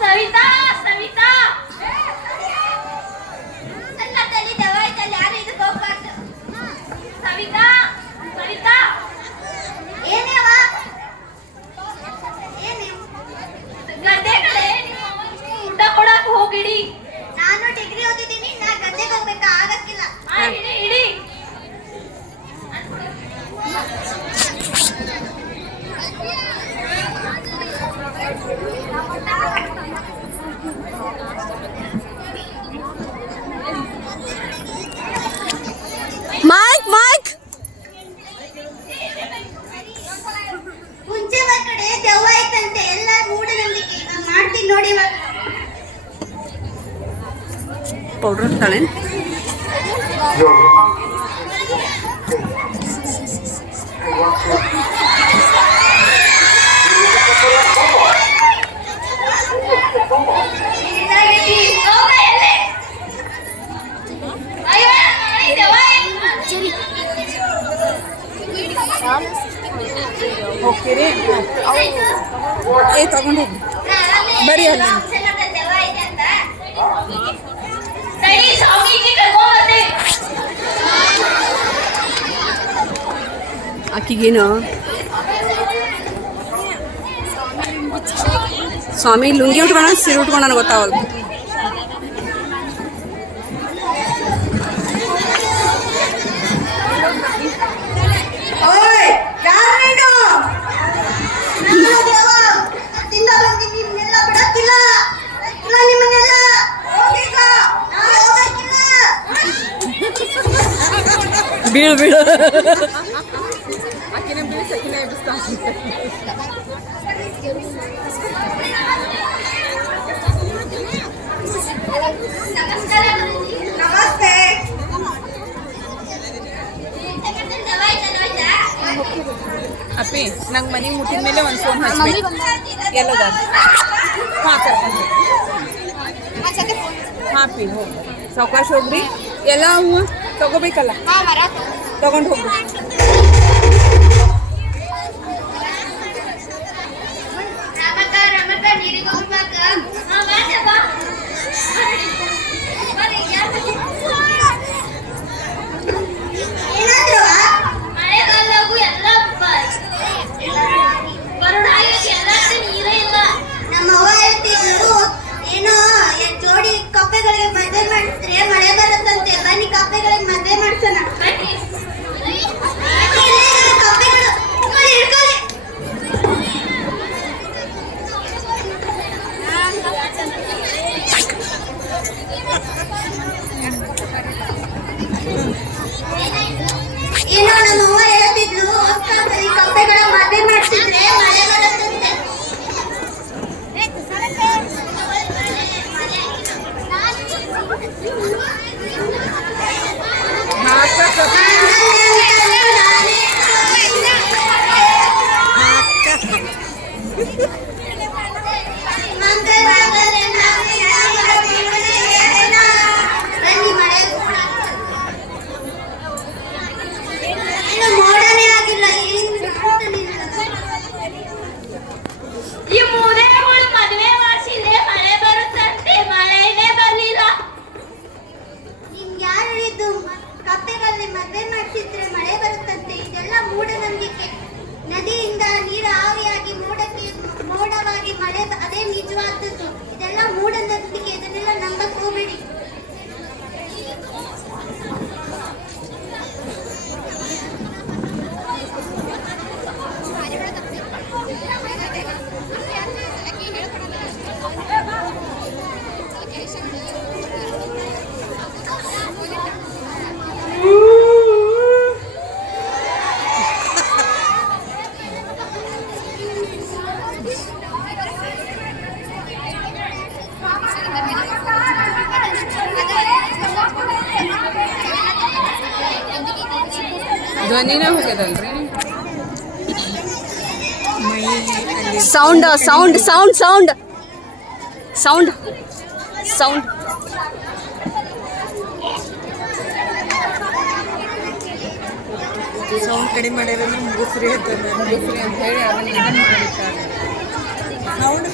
ಸವಿತಾ ಸವಿತಾ ಸಣ್ಣದಲ್ಲಿ ದವಾಯಿತಲ್ಲಿ ಯಾರು ಇದಕ್ಕೆ ಹೋಗ್ಬಾರ್ದು. ಸವಿತಾ ಸವಿತಾ ಏನೇವ ಏನೇ ಗದ್ದೆ ಕಡೆ ಊಟ ಕೊಡಕ್ ಹೋಗಿಡಿ. ನಾನು ಡಿಗ್ರಿ ಓದಿದ್ದೀನಿ, ನಾ ಗದ್ದೆಗೆ ಹೋಗ್ಬೇಕಾ? ಆಗಕ್ಕಿಲ್ಲ. ಇಡಿ ಇಡಿ. ಮೈಕ್ ಮೈಕ್ ಮುಂಚೆ ಕಡೆ ದೆವ್ವ ಐತಂತೆ, ಎಲ್ಲ ಮೂಢನಂಬಿಕೆ. ನಾನು ಮಾಡ್ತೀನಿ ನೋಡಿ ಇವಾಗ. ಪೌಡರ್ ತಾಳೆ ಹೋಗ್ತೀರಿ ತಗೊಂಡು ಹೋಗಿ ಬರೀ ಅಲ್ಲಿ ಆಕಿಗೇನು ಸ್ವಾಮಿ ಲುಂಗಿ ಉಟ್ಕೋಣ ಸೀರೆ ಉಟ್ಕೋಣ ಗೊತ್ತಾವಲ್ಲ. ಬೀಳು ಬೀಳು ಆಕಿನ ಬೀಳ್ಸಿ ಆಕಿನ ಎಬ್ಬಿಸ್ತಾ ನಮಸ್ತೆ. ಅಪ್ಪಿ ನಂಗೆ ಮನೆಗೆ ಮುಟ್ಟಿದ ಮೇಲೆ ಒಂದು ಫೋನ್ ಹಚ್ಬೇಕು. ಎಲ್ಲದ ಹಾಂ ಕರ್ಕೊಂಡು ಹಾಂ ಪಿ ಹೋಗಿ ಸಾವಕಾಶ ಹೋಗ್ರಿ. ಎಲ್ಲ ಹೂವು ತಗೋಬೇಕಲ್ಲ, ತಗೊಂಡು ಹೋಗ್ರಿ. ಜೋಡಿ ಕಪ್ಪೆಗಳಿಗೆ ಮದುವೆ ಮಾಡಿದ್ರೆ ಮಳೆ ಬರುತ್ತಂತೆ. ಬನ್ನಿ ಕಪ್ಪೆಗಳಿಗೆ ಮದುವೆ ಮಾಡ್ಸೋಣ. ಕಪ್ಪೆಗಳು ಹಿಡ್ಕೊಳ್ಳಿ. ಏನೋ ನಮ್ಮ ಅವ್ವ ಹೇಳ್ತಿದ್ಲು, ಹೊಸ್ತಾಗಿ ಕಪ್ಪೆಗಳ ಮದುವೆ ಮಾಡ್ತಿದ್ರೆ ಮಳೆ ಬರುತ್ತಂತೆ. ಈ ಮೂದೇಗಳು ಮದುವೆ ಮಾಡಿಸಿದ್ರೆ ಮಳೆ ಬರುತ್ತಂತೆ, ಮಳೆನೇ ಬರಲಿಲ್ಲ. ನಿಮ್ಗೆ ಯಾರು ಹೇಳಿದ್ದು ಕಪ್ಪೆಗಳಲ್ಲಿ ಮದುವೆ ಮಾಡಿಸಿದ್ರೆ ಮಳೆ ಬರುತ್ತಂತೆ? ಇದೆಲ್ಲ ಮೂಢನಂಬಿಕೆ. ನದಿಯಿಂದ ನೀರು ಆವಿಯಾಗಿ ಮೋಡವಾಗಿ ಮಳೆ ಅದೇ ನಿಜವಾದದ್ದು. ಇದೆಲ್ಲ ಮೂಢನಂಬಿಕೆ, ಇದನ್ನೆಲ್ಲ ನಂಬಕ್ ಹೋಗ್ಬೇಡಿ. ಧ್ವನಿನೇ ಹೋಗ್ಯದಲ್ರಿ. Sound sound sound sound sound sound sound ಕಡಿಮೆ ಮಾಡಿದ್ರೆ ಮುಗುಸ್ರಿ ಅಂತ ಹೇಳಿ ಅದನ್ನ ಇದನ್ನ ಮಾಡಿರ್ತಾರೆ. ಸೌಂಡ್